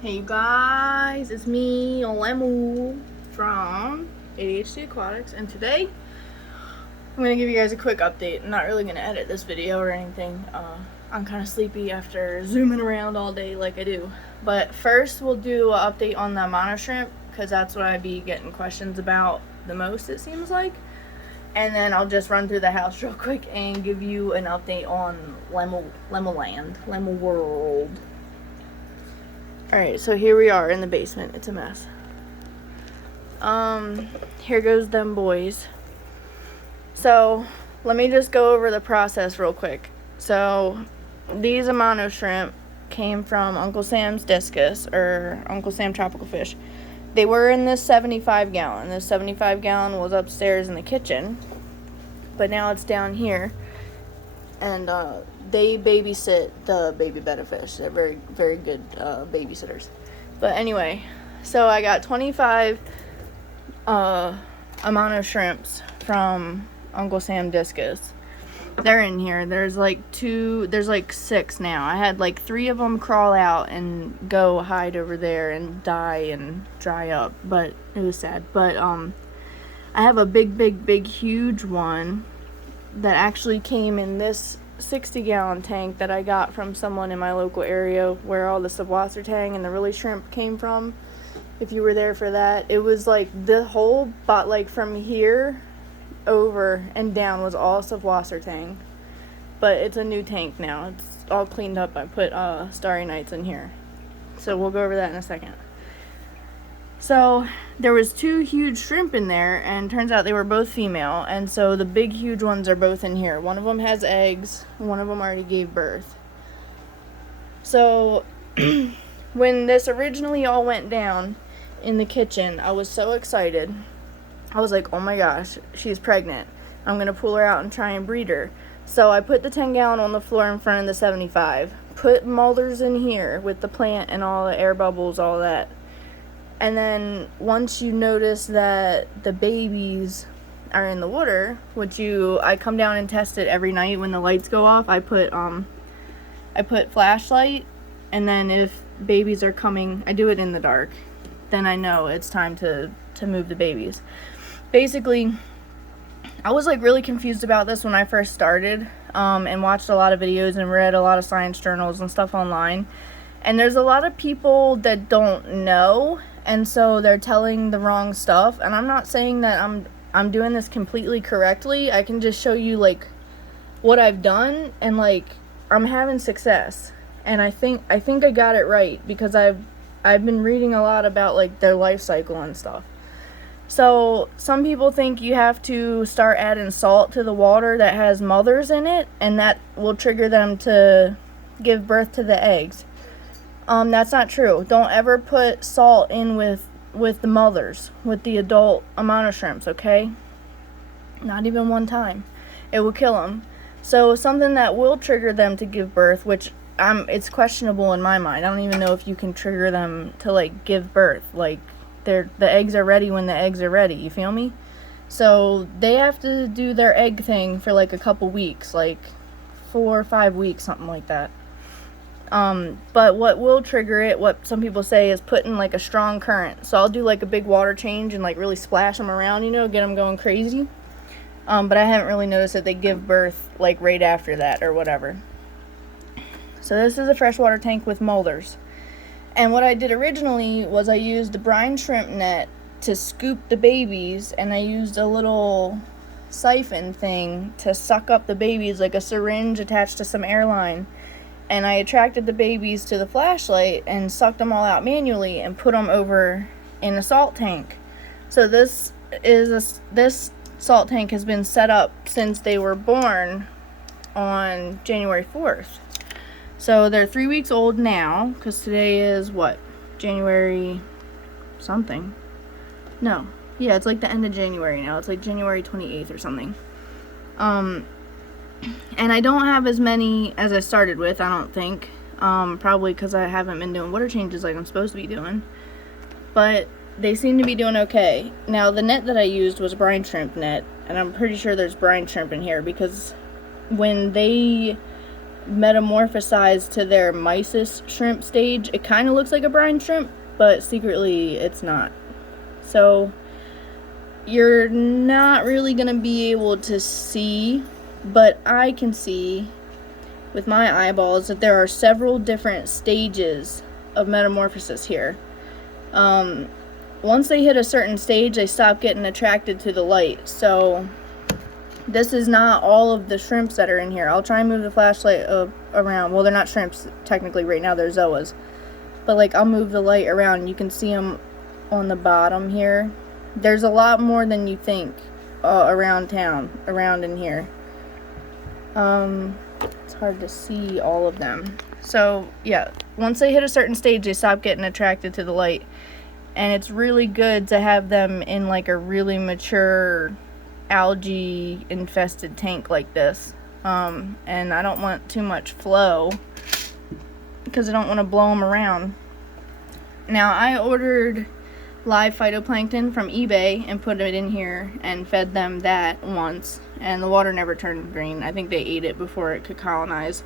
Hey you guys, it's me, Lemol from ADHD Aquatics, and today I'm going to give you guys a quick update. I'm not really going to edit this video or anything. I'm kind of sleepy after zooming around all day like I do. But first we'll do an update on the Amano shrimp, because that's what I be getting questions about the most, it seems like. And then I'll just run through the house real quick and give you an update on Lemoland, Lemol World. Alright, so here we are in the basement. It's a mess. Here goes them boys. So, let me just go over the process real quick. So, these Amano shrimp came from Uncle Sam's discus, or Uncle Sam tropical fish. They were in this 75 gallon. This 75 gallon was upstairs in the kitchen, but now it's down here. And they babysit the baby Betta Fish. They're very, very good babysitters. But anyway, so I got 25 Amano shrimps from Uncle Sam discus. They're in here. There's like 6 now. I had like 3 of them crawl out and go hide over there and die and dry up, but it was sad. But I have a big huge one that actually came in this 60-gallon tank that I got from someone in my local area, where all the subwasser tang and the really shrimp came from. If you were there for that, it was like the whole, but like from here over and down was all subwasser tang. But it's a new tank now. It's all cleaned up. I put starry nights in here, so we'll go over that in a second. So there was 2 huge shrimp in there, and turns out they were both female, and so the big huge ones are both in here. One of them has eggs, one of them already gave birth. So when this originally all went down in the kitchen, I was so excited. I was like, oh my gosh, she's pregnant. I'm going to pull her out and try and breed her. So I put the 10-gallon on the floor in front of the 75. Put molders in here with the plant and all the air bubbles, all that. And then once you notice that the babies are in the water, which I come down and test it every night when the lights go off. I put flashlight, and then if babies are coming, I do it in the dark. Then I know it's time to move the babies. Basically, I was like really confused about this when I first started, and watched a lot of videos and read a lot of science journals and stuff online. And there's a lot of people that don't know, and so they're telling the wrong stuff. And I'm not saying that I'm doing this completely correctly. I can just show you like what I've done, and like I'm having success. And I think I got it right, because I've been reading a lot about like their life cycle and stuff. So some people think you have to start adding salt to the water that has mothers in it, and that will trigger them to give birth to the eggs. That's not true. Don't ever put salt in with the mothers, with the adult Amano shrimps, okay? Not even one time. It will kill them. So something that will trigger them to give birth, which it's questionable in my mind. I don't even know if you can trigger them to like give birth. Like the eggs are ready when the eggs are ready. You feel me? So they have to do their egg thing for like a couple weeks, like 4 or 5 weeks, something like that. But what will trigger it, what some people say, is putting like a strong current. So I'll do like a big water change and like really splash them around, get them going crazy. But I haven't really noticed that they give birth like right after that or whatever. So this is a freshwater tank with molders. And what I did originally was I used the Brine Shrimp Net to scoop the babies, and I used a little siphon thing to suck up the babies, like a syringe attached to some airline. And I attracted the babies to the flashlight and sucked them all out manually and put them over in a salt tank. So this salt tank has been set up since they were born on January 4th. So they're 3 weeks old now, because today is what? January something. No. Yeah, it's like the end of January now. It's like January 28th or something. And I don't have as many as I started with, I don't think. Probably because I haven't been doing water changes like I'm supposed to be doing. But they seem to be doing okay. Now, the net that I used was Brine Shrimp Net, and I'm pretty sure there's brine shrimp in here, because when they metamorphosized to their mysis shrimp stage. It kind of looks like a brine shrimp, but secretly it's not. So you're not really going to be able to see, but I can see with my eyeballs that there are several different stages of metamorphosis here. Once they hit a certain stage, they stop getting attracted to the light. So this is not all of the shrimps that are in here. I'll try and move the flashlight around. Well, they're not shrimps technically right now, they're zoas. But like, I'll move the light around. You can see them on the bottom here. There's a lot more than you think around town, around in here. It's hard to see all of them. So yeah, once they hit a certain stage, they stop getting attracted to the light. And it's really good to have them in like a really mature algae infested tank like this. And I don't want too much flow because I don't want to blow them around. Now, I ordered live phytoplankton from eBay and put it in here and fed them that once, and the water never turned green. I think they ate it before it could colonize.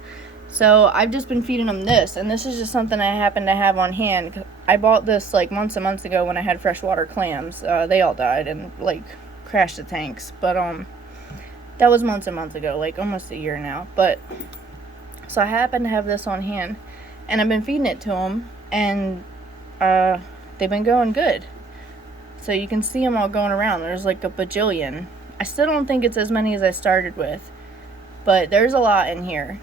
So I've just been feeding them this, and this is just something I happen to have on hand. I bought this like months and months ago when I had freshwater clams. They all died and like crashed the tanks, but that was months and months ago, like almost a year now. But so I happen to have this on hand, and I've been feeding it to them, and they've been going good. So you can see them all going around. There's like a bajillion. I still don't think it's as many as I started with, but there's a lot in here.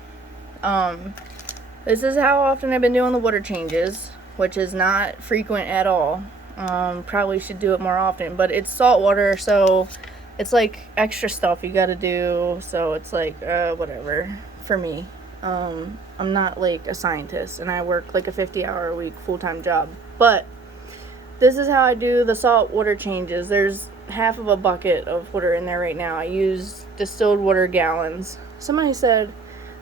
This is how often I've been doing the water changes, which is not frequent at all. Probably should do it more often, but it's salt water, so it's like extra stuff you gotta do, so it's like, whatever, for me. I'm not like a scientist, and I work like a 50-hour-a-week full-time job, but this is how I do the salt water changes. There's half of a bucket of water in there right now. I use distilled water gallons. Somebody said,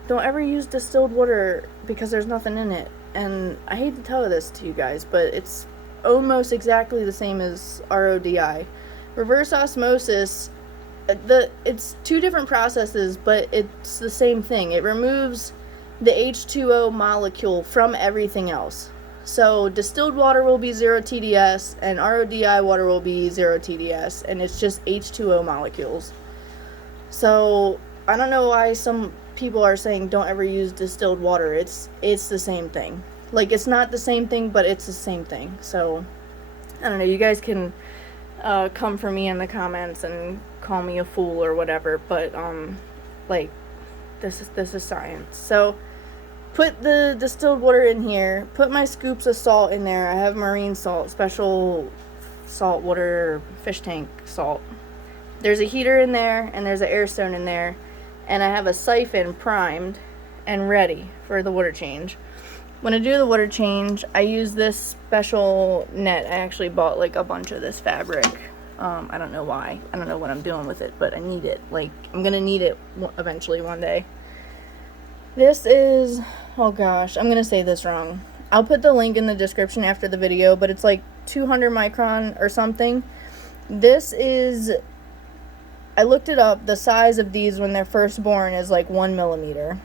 don't ever use distilled water because there's nothing in it, and I hate to tell this to you guys, but it's almost exactly the same as RODI. Reverse osmosis, it's two different processes, but it's the same thing. It removes the H2O molecule from everything else. So distilled water will be 0 TDS, and RODI water will be 0 TDS, and it's just H2O molecules. So I don't know why some people are saying don't ever use distilled water. It's the same thing. Like, it's not the same thing, but it's the same thing. So I don't know, you guys can come for me in the comments and call me a fool or whatever, but like, this is science. So put the distilled water in here, put my scoops of salt in there. I have marine salt, special salt water fish tank salt. There's a heater in there, and there's an air stone in there, and I have a siphon primed and ready for the water change. When I do the water change, I use this special net. I actually bought like a bunch of this fabric. I don't know why. I don't know what I'm doing with it, but I need it. Like, I'm gonna need it eventually one day. This is, oh gosh, I'm gonna say this wrong. I'll put the link in the description after the video, but it's like 200 micron or something. This is, I looked it up, the size of these when they're first born is like 1 millimeter.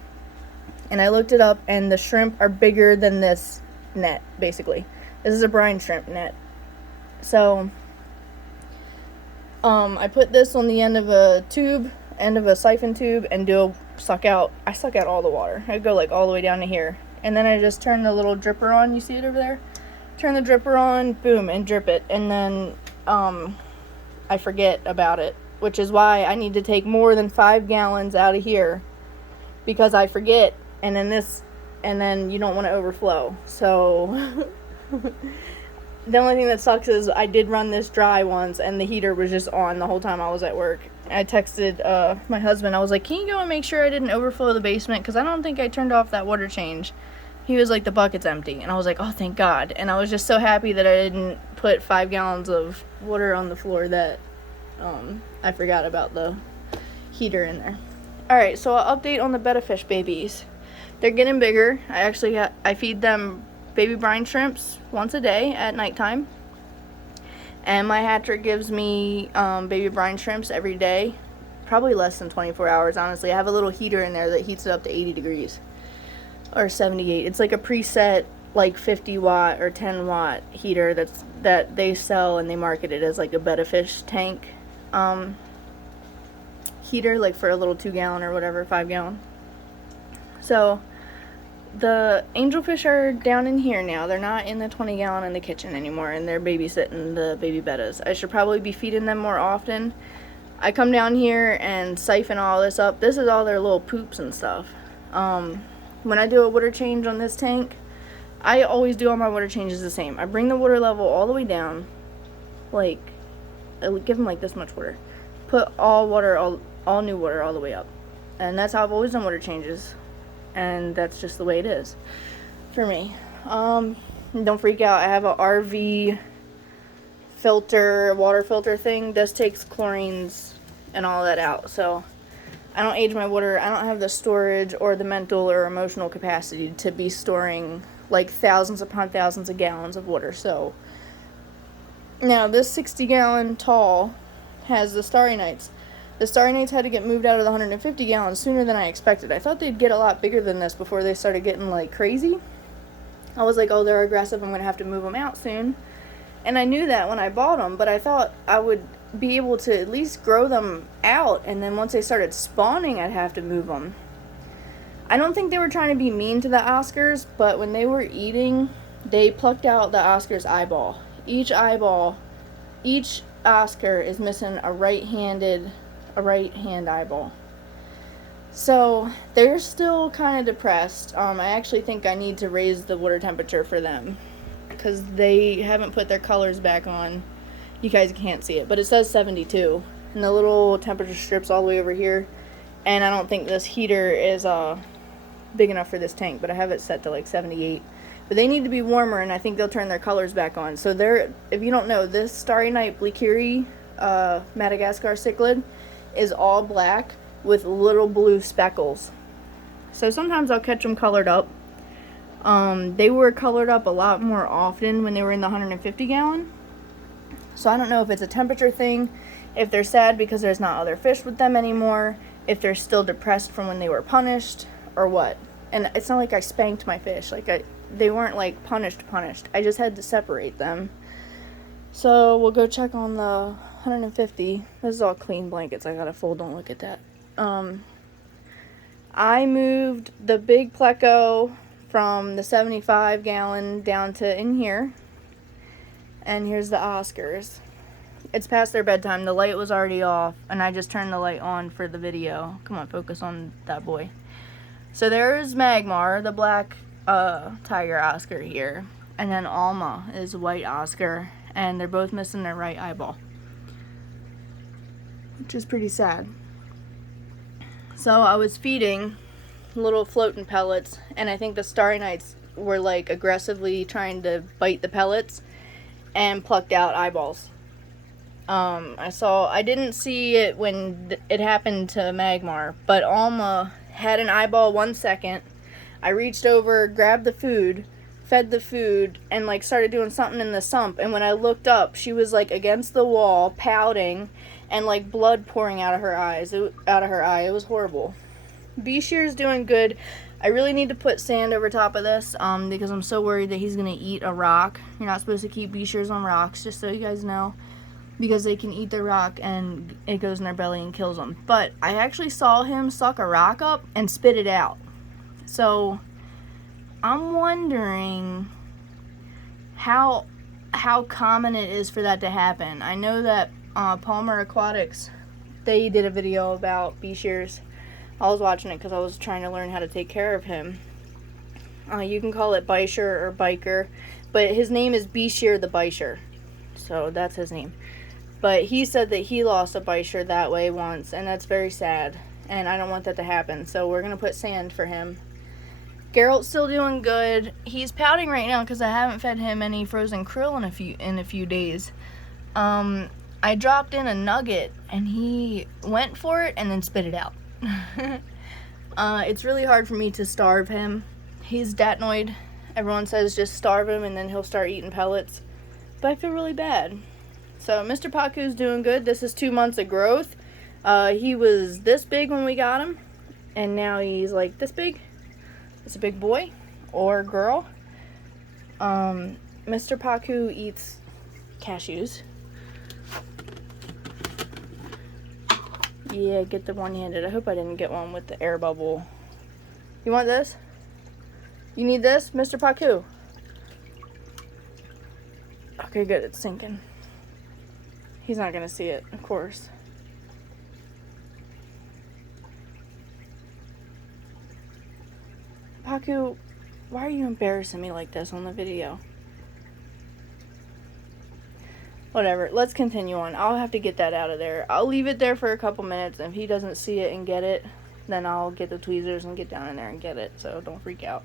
And I looked it up, and the shrimp are bigger than this net, basically. This is a brine shrimp net. So, I put this on the end of a tube, end of a siphon tube, and I suck out all the water. I go like all the way down to here. And then I just turn the little dripper on, you see it over there? Turn the dripper on, boom, and drip it. And then, I forget about it, which is why I need to take more than 5 gallons out of here, because I forget. And then you don't want to overflow. So the only thing that sucks is I did run this dry once, and the heater was just on the whole time I was at work. I texted my husband. I was like, can you go and make sure I didn't overflow the basement, because I don't think I turned off that water change. He was like, the bucket's empty. And I was like, oh, thank God. And I was just so happy that I didn't put 5 gallons of water on the floor that I forgot about the heater in there. Alright, so I'll update on the Betta Fish babies. They're getting bigger. I feed them baby brine shrimps once a day at nighttime. And my hatcher gives me baby brine shrimps every day. Probably less than 24 hours, honestly. I have a little heater in there that heats it up to 80 degrees. or 78. It's like a preset like 50 watt or 10 watt heater that they sell, and they market it as like a Betta Fish tank heater, like for a little 2 gallon or whatever, 5 gallon. So the angelfish are down in here now. They're not in the 20 gallon in the kitchen anymore, and they're babysitting the baby bettas. I should probably be feeding them more often. I come down here and siphon all this up. This is all their little poops and stuff. When I do a water change on this tank, I always do all my water changes the same. I bring the water level all the way down, like, I would give them like this much water. Put all new water all the way up. And that's how I've always done water changes. And that's just the way it is for me. Don't freak out. I have a RV filter, water filter thing. This takes chlorines and all that out. So I don't age my water. I don't have the storage or the mental or emotional capacity to be storing like thousands upon thousands of gallons of water. So now this 60 gallon tall has the Starry Nights. The Starry Nights had to get moved out of the 150 gallons sooner than I expected. I thought they'd get a lot bigger than this before they started getting like crazy. I was like, oh, they're aggressive, I'm going to have to move them out soon. And I knew that when I bought them, but I thought I would be able to at least grow them out, and then once they started spawning, I'd have to move them. I don't think they were trying to be mean to the Oscars, but when they were eating, they plucked out the Oscar's eyeball. Each Oscar is missing a right hand eyeball. So they're still kind of depressed. I actually think I need to raise the water temperature for them because they haven't put their colors back on. You guys can't see it, but it says 72, and the little temperature strip's all the way over here. And I don't think this heater is big enough for this tank, but I have it set to like 78. But they need to be warmer, and I think they'll turn their colors back on. So if you don't know, this Starry Night Bleakiri Madagascar cichlid is all black with little blue speckles. So sometimes I'll catch them colored up. They were colored up a lot more often when they were in the 150 gallon. So I don't know if it's a temperature thing, if they're sad because there's not other fish with them anymore, if they're still depressed from when they were punished, or what. And it's not like I spanked my fish. They weren't like punished. I just had to separate them. So we'll go check on the 150. This is all clean blankets I gotta fold. Don't look at that. I moved the big Pleco from the 75 gallon down to in here. And here's the Oscars. It's past their bedtime. The light was already off, and I just turned the light on for the video. Come on, focus on that boy. So there's Magmar, the black tiger Oscar here. And then Alma is a white Oscar, and they're both missing their right eyeball, which is pretty sad. So I was feeding little floating pellets, and I think the Starry Nights were like aggressively trying to bite the pellets and plucked out eyeballs. I didn't see it when it happened to Magmar, but Alma had an eyeball 1 second. I reached over, grabbed the food, fed the food, and like started doing something in the sump, and when I looked up, she was like against the wall, pouting, and like blood pouring out of her eye. It was horrible. B-Shear's doing good. I really need to put sand over top of this because I'm so worried that he's going to eat a rock. You're not supposed to keep B-Shears on rocks, just so you guys know, because they can eat the rock and it goes in their belly and kills them. But I actually saw him suck a rock up and spit it out. So I'm wondering how common it is for that to happen. I know that Palmer Aquatics, they did a video about B-Shears. I was watching it because I was trying to learn how to take care of him. You can call it Bisher or Biker, but his name is B-Shear the Bisher, so that's his name. But he said that he lost a Bisher that way once, and that's very sad, and I don't want that to happen, so we're going to put sand for him. Geralt's still doing good. He's pouting right now because I haven't fed him any frozen krill in a few days. I dropped in a nugget, and he went for it and then spit it out. It's really hard for me to starve him. He's datnoid. Everyone says just starve him and then he'll start eating pellets. But I feel really bad. So Mr. Paku's doing good. This is 2 months of growth. He was this big when we got him, and now he's like this big. it's a big boy or girl. Mr. Paku eats cashews. Yeah, get the one-handed. I hope I didn't get one with the air bubble. You want this? You need this, Mr. Paku? Okay, good, it's sinking. He's not gonna see it, of course. Paku, why are you embarrassing me like this on the video? Whatever, let's continue on. I'll have to get that out of there. I'll leave it there for a couple minutes, and if he doesn't see it and get it, then I'll get the tweezers and get down in there and get it, so don't freak out.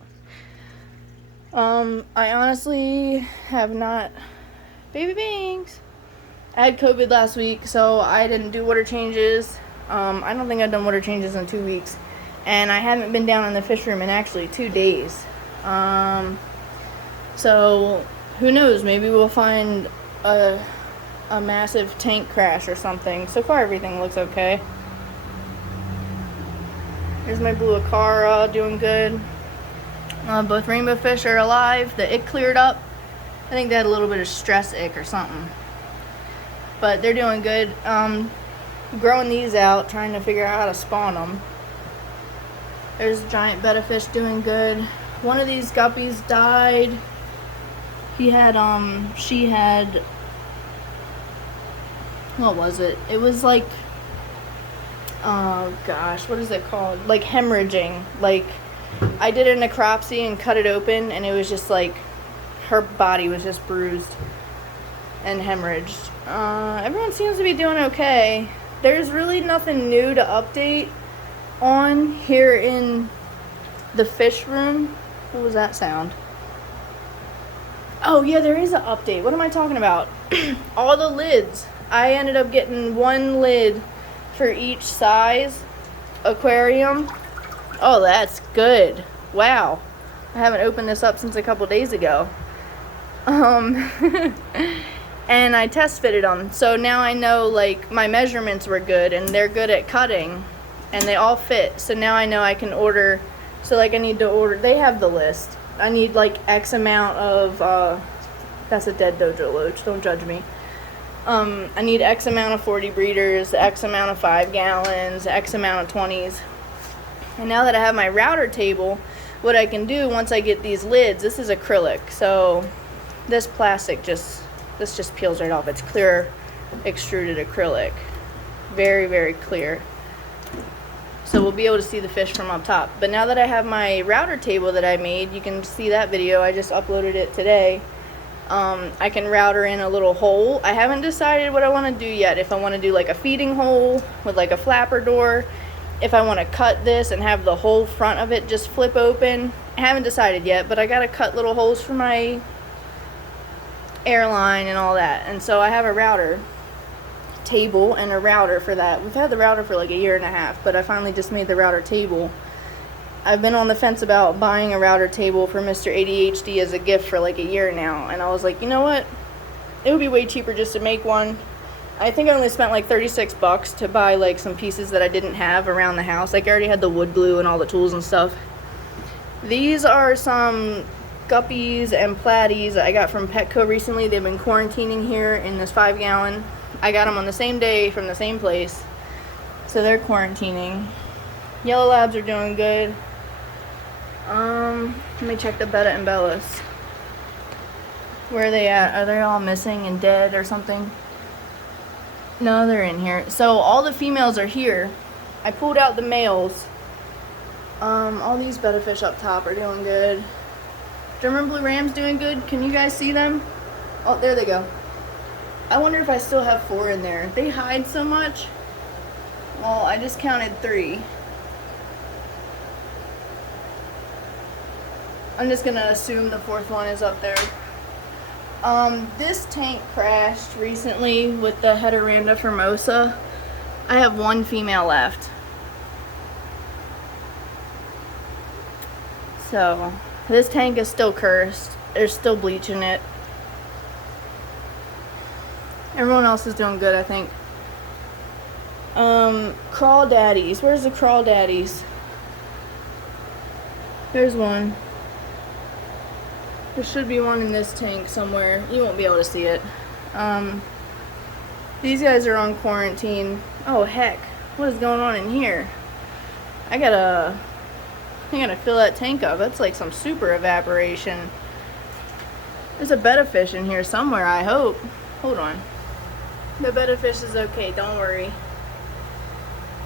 I honestly have not... Baby Binks! I had COVID last week, so I didn't do water changes. I don't think I've done water changes in 2 weeks. And I haven't been down in the fish room in actually 2 days. So, who knows? Maybe we'll find a massive tank crash or something. So far, everything looks okay. Here's my blue acara, doing good. Both rainbow fish are alive. The ick cleared up. I think they had a little bit of stress ick or something. But they're doing good. Growing these out, trying to figure out how to spawn them. There's a giant betta fish doing good. One of these guppies died. She had, what was it? It was like, oh gosh, what is it called? Like hemorrhaging. Like, I did a necropsy and cut it open, and it was just like, her body was just bruised and hemorrhaged. Everyone seems to be doing okay. There's really nothing new to update on here in the fish room. What was that sound? Oh yeah, there is an update. What am I talking about? All the lids. I ended up getting one lid for each size aquarium. Oh, that's good. Wow. I haven't opened this up since a couple days ago. And I test fitted them. So now I know, like, my measurements were good and they're good at cutting and they all fit. So now I know I can order. So like I need to order, they have the list. I need like X amount of, that's a dead dojo loach, don't judge me. I need X amount of 40 breeders, X amount of 5 gallons, X amount of 20s. And now that I have my router table, what I can do once I get these lids, this is acrylic, so this plastic this just peels right off. It's clear extruded acrylic. Very, very clear. So we'll be able to see the fish from up top. But now that I have my router table that I made, you can see that video. I just uploaded it today. I can router in a little hole. I haven't decided what I want to do yet. If I want to do like a feeding hole with like a flapper door. If I want to cut this and have the whole front of it just flip open. I haven't decided yet, but I got to cut little holes for my airline and all that. And so I have a router table and a router for that. We've had the router for like 1.5 years, but I finally just made the router table. I've been on the fence about buying a router table for Mr. ADHD as a gift for like 1 year now, and I was like, you know what, it would be way cheaper just to make one. I think I only spent like $36 to buy like some pieces that I didn't have around the house. Like I already had the wood glue and all the tools and stuff. These are some guppies and platies I got from Petco recently. They've been quarantining here in this 5 gallon. I got them on the same day from the same place, so they're quarantining. Yellow labs are doing good. Let me check the Betta and Bellas. Where are they at? Are they all missing and dead or something? No, they're in here. So all the females are here. I pulled out the males. All these Betta fish up top are doing good. German blue rams doing good. Can you guys see them? Oh, there they go. I wonder if I still have 4 in there. They hide so much. Well, I just counted 3. I'm just gonna assume the 4th one is up there. This tank crashed recently with the Heteranda formosa. I have 1 female left. So, this tank is still cursed. There's still bleach in it. Everyone else is doing good, I think. Crawdaddies. Where's the crawdaddies? There's one. There should be one in this tank somewhere. You won't be able to see it. These guys are on quarantine. Oh heck, what is going on in here? I gotta fill that tank up. That's like some super evaporation. There's a Betta Fish in here somewhere, I hope. Hold on. The Betta Fish is okay, don't worry.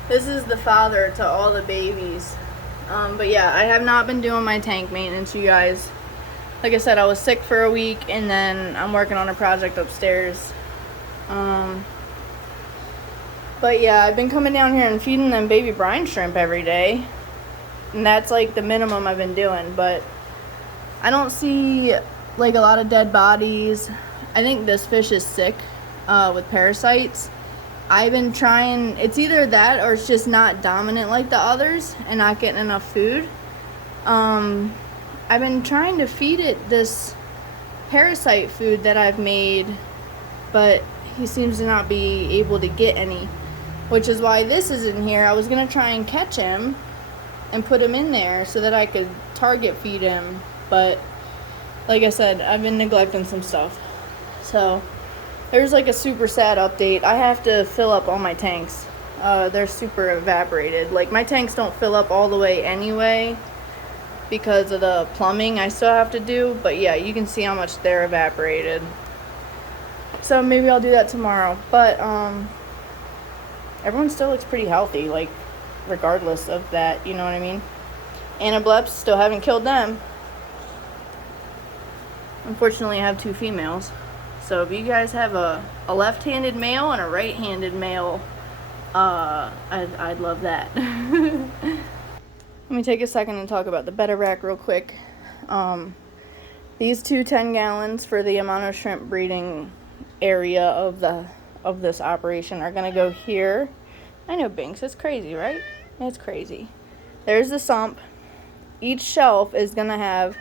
This is the father to all the babies. But yeah, I have not been doing my tank maintenance, you guys. Like I said, I was sick for a week, and then I'm working on a project upstairs. But yeah, I've been coming down here and feeding them baby brine shrimp every day. And that's like the minimum I've been doing, but I don't see like a lot of dead bodies. I think this fish is sick with parasites. I've been trying, it's either that or it's just not dominant like the others and not getting enough food. I've been trying to feed it this parasite food that I've made, but he seems to not be able to get any, which is why this is in here. I was gonna try and catch him and put him in there so that I could target feed him, but like I said, I've been neglecting some stuff. So there's like a super sad update. I have to fill up all my tanks. They're super evaporated. Like my tanks don't fill up all the way anyway because of the plumbing I still have to do, but yeah, you can see how much they're evaporated. So maybe I'll do that tomorrow, but everyone still looks pretty healthy, like regardless of that, you know what I mean? Anableps, still haven't killed them. Unfortunately, I have 2 females. So if you guys have a left-handed male and a right-handed male, I'd love that. Let me take a second and talk about the Betta rack real quick. These 2 10 gallons for the Amano shrimp breeding area of this operation are gonna go here. I know, Binks, it's crazy, right? It's crazy. There's the sump. Each shelf is gonna have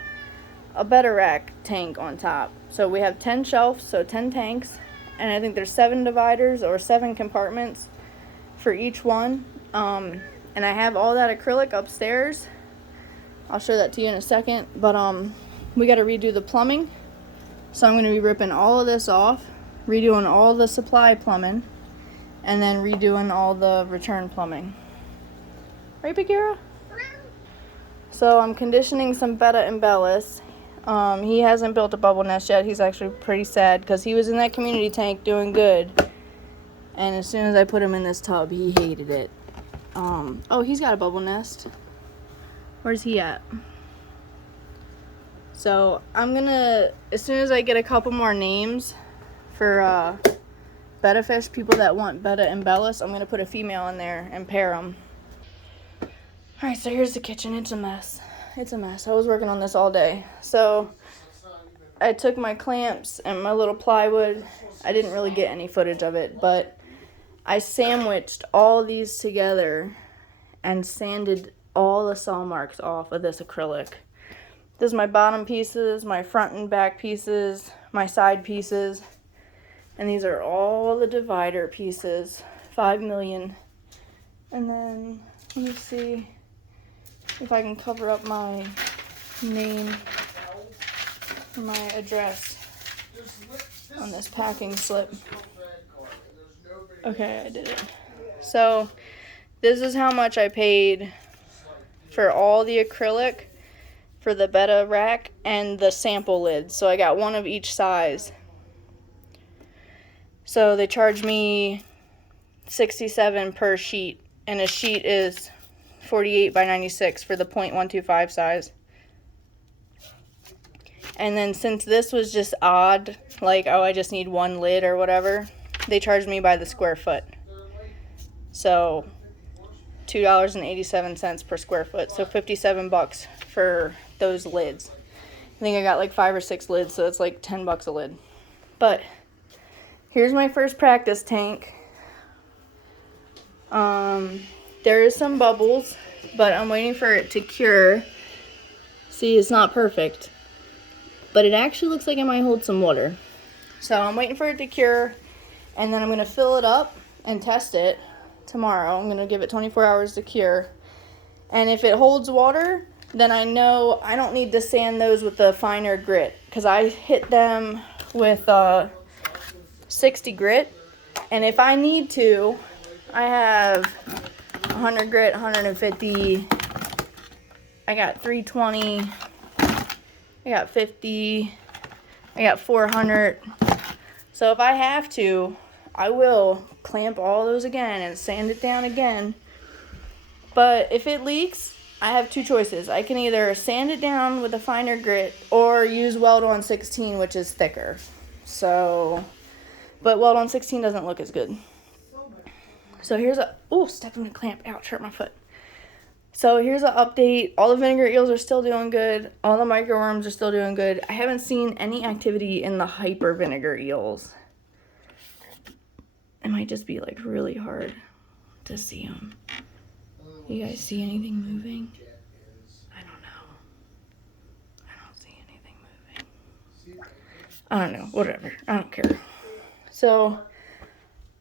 a Betta rack tank on top. So we have 10 shelves, so 10 tanks, and I think there's 7 dividers or 7 compartments for each one. And I have all that acrylic upstairs. I'll show that to you in a second, but we got to redo the plumbing. So I'm going to be ripping all of this off, redoing all the supply plumbing, and then redoing all the return plumbing. Right, Bagheera? So I'm conditioning some Betta embellis. He hasn't built a bubble nest yet. He's actually pretty sad because he was in that community tank doing good. And as soon as I put him in this tub, he hated it. Oh, he's got a bubble nest. Where's he at? So I'm gonna, as soon as I get a couple more names for Betta fish, people that want Betta embellis, I'm gonna put a female in there and pair them. Alright, so here's the kitchen. It's a mess. It's a mess. I was working on this all day. So I took my clamps and my little plywood. I didn't really get any footage of it, but I sandwiched all these together and sanded all the saw marks off of this acrylic. This is my bottom pieces, my front and back pieces, my side pieces, and these are all the divider pieces, 5 million. And then, let me see if I can cover up my name and my address on this packing slip. Okay, I did it. So this is how much I paid for all the acrylic for the Betta rack and the sample lids. So I got one of each size. So they charged me $67 per sheet, and a sheet is 48 by 96 for the .125 size. And then since this was just odd, like, oh, I just need one lid or whatever, they charged me by the square foot. So $2.87 per square foot. So $57 for those lids. I think I got like 5 or 6 lids, so it's like $10 a lid. But here's my first practice tank. There is some bubbles, but I'm waiting for it to cure. See, it's not perfect, but it actually looks like it might hold some water. So I'm waiting for it to cure, and then I'm going to fill it up and test it tomorrow. I'm going to give it 24 hours to cure. And if it holds water, then I know I don't need to sand those with the finer grit, because I hit them with 60 grit, and if I need to, I have 100 grit, 150, I got 320, I got 50, I got 400. So if I have to, I will clamp all those again and sand it down again. But if it leaks, I have two choices. I can either sand it down with a finer grit or use Weld on 16, which is thicker. So, but Weld on 16 doesn't look as good. So here's a, oh, step in a clamp, ouch, hurt my foot. So here's an update. All the vinegar eels are still doing good. All the microworms are still doing good. I haven't seen any activity in the hyper vinegar eels. It might just be like really hard to see them. You guys see anything moving? I don't know. I don't see anything moving. I don't know, whatever. I don't care. So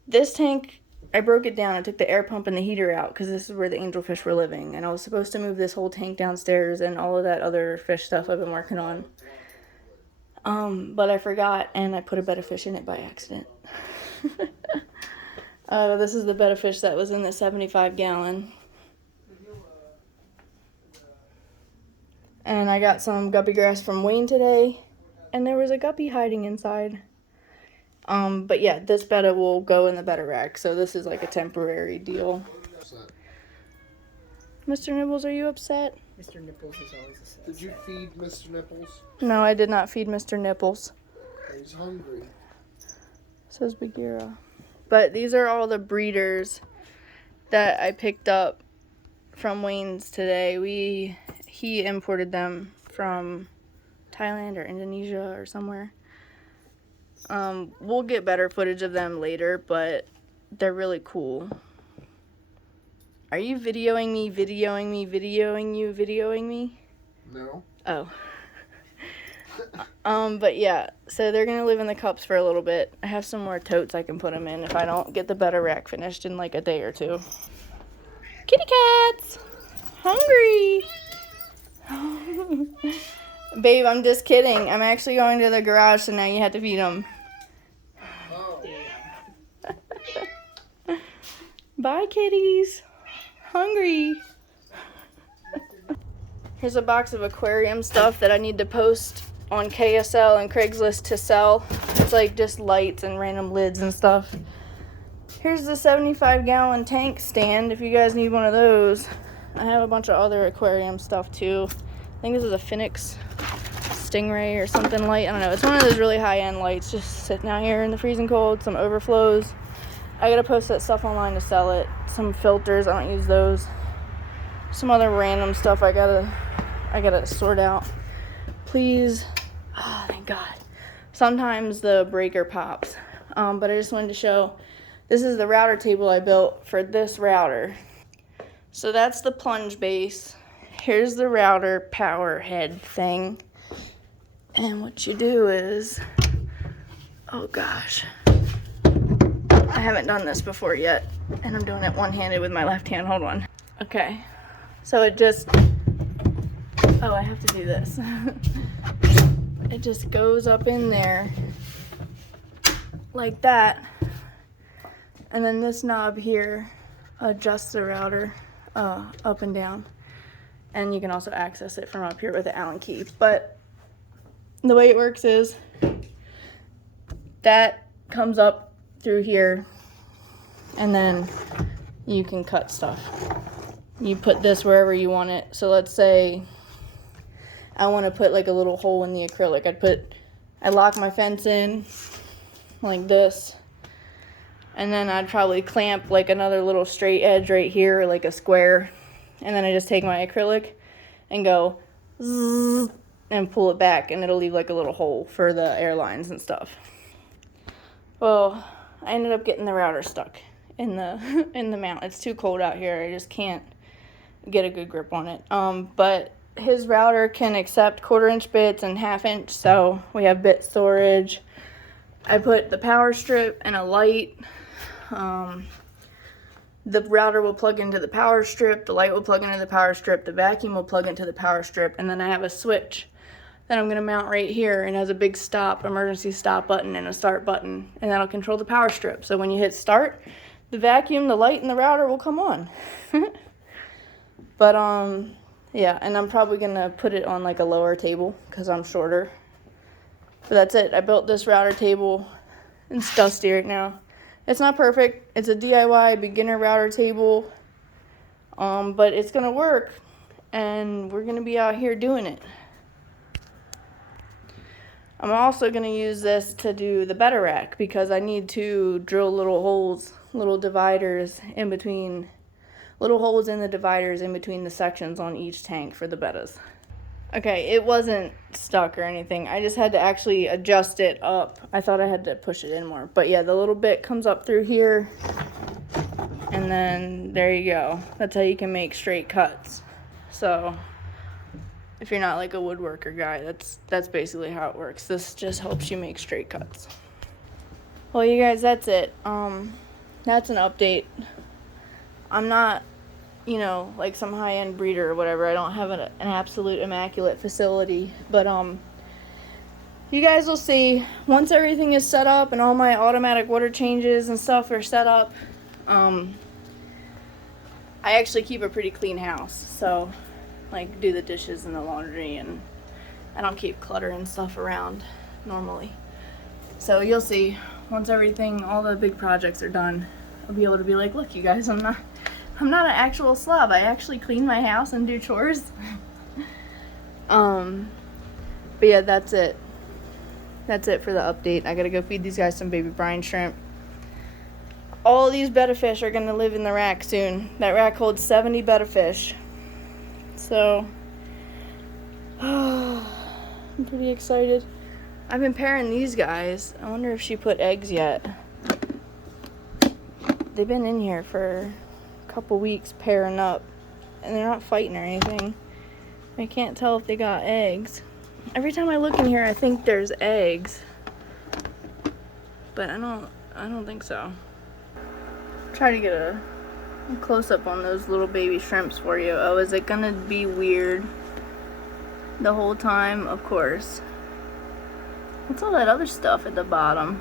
this tank, I broke it down. I took the air pump and the heater out because this is where the angelfish were living. And I was supposed to move this whole tank downstairs and all of that other fish stuff I've been working on. But I forgot and I put a Betta Fish in it by accident. This is the Betta Fish that was in the 75 gallon. And I got some guppy grass from Wayne today. And there was a guppy hiding inside. But yeah, this Betta will go in the Betta rack, so this is like a temporary deal. Mr. Nibbles, are you upset? Mr. Nipples is always upset. Did you feed Mr. Nipples? No, I did not feed Mr. Nipples. He's hungry. Says Bagheera. But these are all the breeders that I picked up from Wayne's today. He imported them from Thailand or Indonesia or somewhere. We'll get better footage of them later, but they're really cool. Are you videoing me, videoing me, videoing you, videoing me? No. Oh. But yeah, so they're gonna live in the cups for a little bit. I have some more totes I can put them in if I don't get the Betta rack finished in like a day or two. Kitty cats! Hungry! Babe, I'm just kidding. I'm actually going to the garage, so now you have to feed them. Oh. Bye, kitties. Hungry. Here's a box of aquarium stuff that I need to post on KSL and Craigslist to sell. It's like just lights and random lids and stuff. Here's the 75-gallon tank stand if you guys need one of those. I have a bunch of other aquarium stuff too. I think this is a Phoenix Stingray or something light. I don't know. It's one of those really high-end lights just sitting out here in the freezing cold. Some overflows. I gotta post that stuff online to sell it. Some filters. I don't use those. Some other random stuff I gotta sort out. Please. Oh, thank God. Sometimes the breaker pops. But I just wanted to show. This is the router table I built for this router. So that's the plunge base. Here's the router power head thing. And what you do is, oh gosh, I haven't done this before yet, and I'm doing it one-handed with my left hand. Hold on. Okay, so it just, oh, I have to do this. It just goes up in there like that, and then this knob here adjusts the router up and down, and you can also access it from up here with the Allen key. But the way it works is that comes up through here, and then you can cut stuff. You put this wherever you want it. So let's say I want to put like a little hole in the acrylic. I lock my fence in like this, and then I'd probably clamp like another little straight edge right here, like a square, and then I just take my acrylic and go zzz, and pull it back, and it'll leave like a little hole for the air lines and stuff. Well, I ended up getting the router stuck in the mount. It's too cold out here. I just can't get a good grip on it. But his router can accept 1/4-inch bits and 1/2-inch, so we have bit storage. I put the power strip and a light. the router will plug into the power strip, the light will plug into the power strip, the vacuum will plug into the power strip, and then I have a switch that I'm gonna mount right here, and has a big stop, emergency stop button and a start button, and that'll control the power strip. So when you hit start, the vacuum, the light, and the router will come on. But yeah, and I'm probably gonna put it on like a lower table because I'm shorter. But that's it. I built this router table. It's dusty right now. It's not perfect. It's a DIY beginner router table. But it's gonna work, and we're gonna be out here doing it. I'm also gonna use this to do the Betta rack because I need to drill little holes, little dividers in between, little holes in the dividers in between the sections on each tank for the bettas. Okay, it wasn't stuck or anything. I just had to actually adjust it up. I thought I had to push it in more. But yeah, the little bit comes up through here. And then there you go. That's how you can make straight cuts. So if you're not like a woodworker guy, that's basically how it works. This just helps you make straight cuts. Well, you guys, that's it. That's an update. I'm not, you know, like some high-end breeder or whatever. I don't have an absolute immaculate facility, but you guys will see once everything is set up and all my automatic water changes and stuff are set up. I actually keep a pretty clean house, so like do the dishes and the laundry, and I don't keep clutter and stuff around normally. So you'll see once everything, all the big projects are done, I'll be able to be like, look, you guys, I'm not an actual slob. I actually clean my house and do chores. But yeah, that's it. That's it for the update. I gotta go feed these guys some baby brine shrimp. All these betta fish are gonna live in the rack soon. That rack holds 70 betta fish. So, I'm pretty excited. I've been pairing these guys. I wonder if she put eggs yet. They've been in here for couple weeks pairing up, and they're not fighting or anything. I can't tell if they got eggs. Every time I look in here I think there's eggs, but I don't think so. Try to get a close-up on those little baby shrimps for you. Oh, is it gonna be weird the whole time? Of course. What's all that other stuff at the bottom?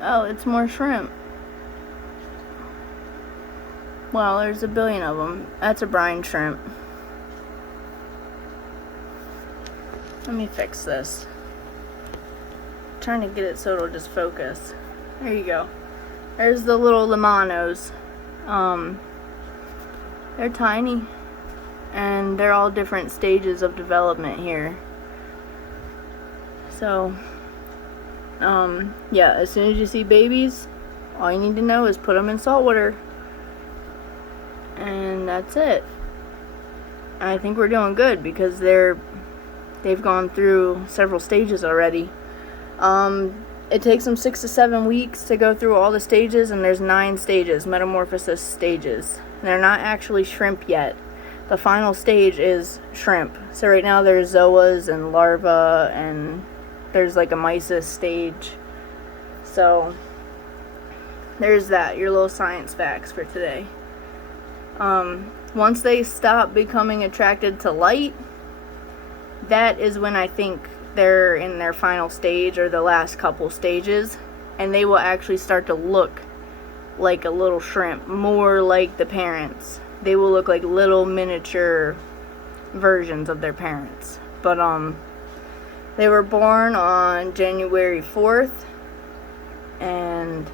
Oh, it's more shrimp. Well, there's a billion of them. That's a brine shrimp. Let me fix this. I'm trying to get it so it'll just focus. There you go. There's the little Amanos. They're tiny. And they're all different stages of development here. So, yeah, as soon as you see babies, all you need to know is put them in salt water, and that's it. I think we're doing good because they've gone through several stages already. It takes them 6 to 7 weeks to go through all the stages, and there's 9 stages, metamorphosis stages. They're not actually shrimp yet. The final stage is shrimp. So right now there's zoas and larvae, and there's like a mysis stage. So there's that, your little science facts for today. Once they stop becoming attracted to light, that is when I think they're in their final stage or the last couple stages, and they will actually start to look like a little shrimp, more like the parents. They will look like little miniature versions of their parents. But they were born on January 4th, and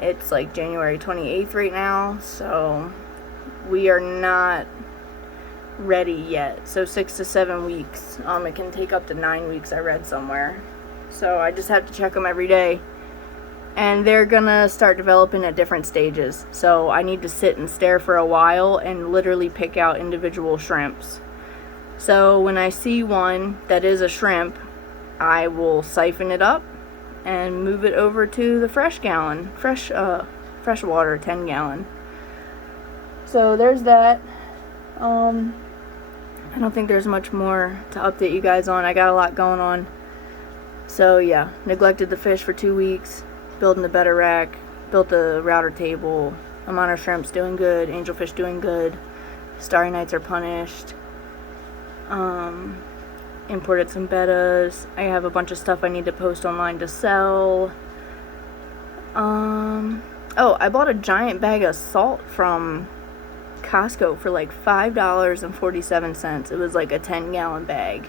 it's like January 28th right now, so we are not ready yet. So 6 to 7 weeks. It can take up to 9 weeks, I read somewhere. So I just have to check them every day. And they're gonna start developing at different stages. So I need to sit and stare for a while and literally pick out individual shrimps. So when I see one that is a shrimp, I will siphon it up and move it over to the fresh water 10 gallon. So there's that. I don't think there's much more to update you guys on. I got a lot going on. So yeah, neglected the fish for 2 weeks. building the Betta rack, built the router table. Amano shrimp's doing good, angelfish doing good, starry nights are punished. Imported some bettas. I have a bunch of stuff I need to post online to sell. Oh, I bought a giant bag of salt from Costco for like $5.47. It was like a 10-gallon bag.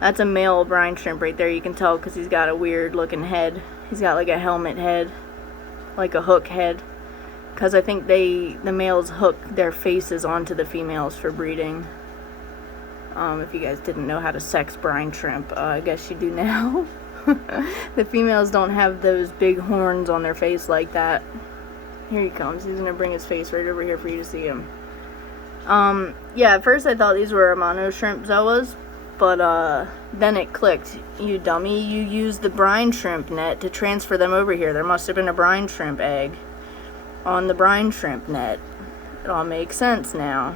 That's a male brine shrimp right there. You can tell because he's got a weird looking head. He's got like a helmet head, like a hook head. Because I think the males hook their faces onto the females for breeding. If you guys didn't know how to sex brine shrimp, I guess you do now. The females don't have those big horns on their face like that. Here he comes. He's gonna bring his face right over here for you to see him. Yeah, at first I thought these were Amano shrimp zoas, but then it clicked. You dummy, you used the brine shrimp net to transfer them over here. There must have been a brine shrimp egg on the brine shrimp net. It all makes sense now.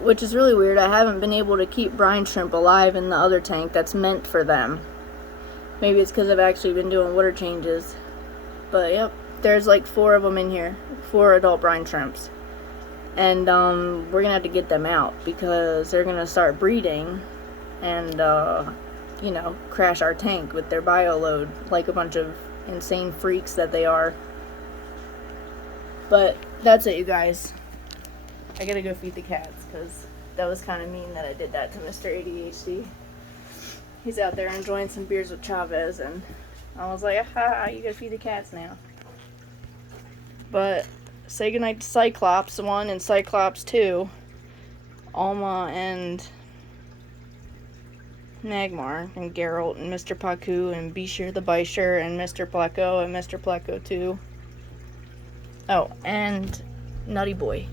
Which is really weird. I haven't been able to keep brine shrimp alive in the other tank that's meant for them. Maybe it's because I've actually been doing water changes. But yep, there's like 4 of them in here. 4 adult brine shrimps. And we're gonna have to get them out because they're gonna start breeding and you know, crash our tank with their bio load like a bunch of insane freaks that they are. But that's it, you guys. I gotta go feed the cats because that was kind of mean that I did that to Mr. ADHD. He's out there enjoying some beers with Chavez, and I was like, aha, you gotta feed the cats now. But say goodnight to Cyclops 1 and Cyclops 2, Alma and Magmar, and Geralt and Mr. Paku and Bishir the Bisher and Mr. Pleco and Mr. Pleco 2. Oh, and Nutty Boy.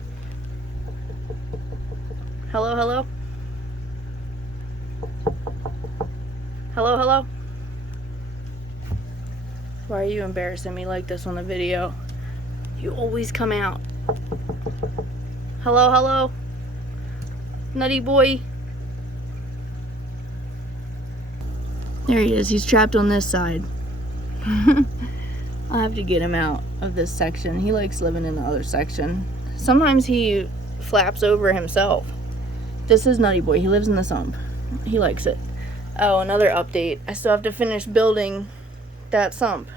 Hello, hello? Hello, hello? Why are you embarrassing me like this on the video? You always come out. Hello, hello? Nutty Boy? There he is. He's trapped on this side. I'll have to get him out of this section. He likes living in the other section. Sometimes he flaps over himself. This is Nutty Boy. He lives in the sump. He likes it. Oh, another update. I still have to finish building that sump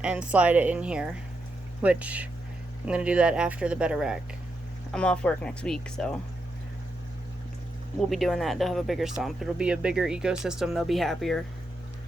and slide it in here, which I'm going to do that after the Betta rack. I'm off work next week, so we'll be doing that. They'll have a bigger sump. It'll be a bigger ecosystem. They'll be happier.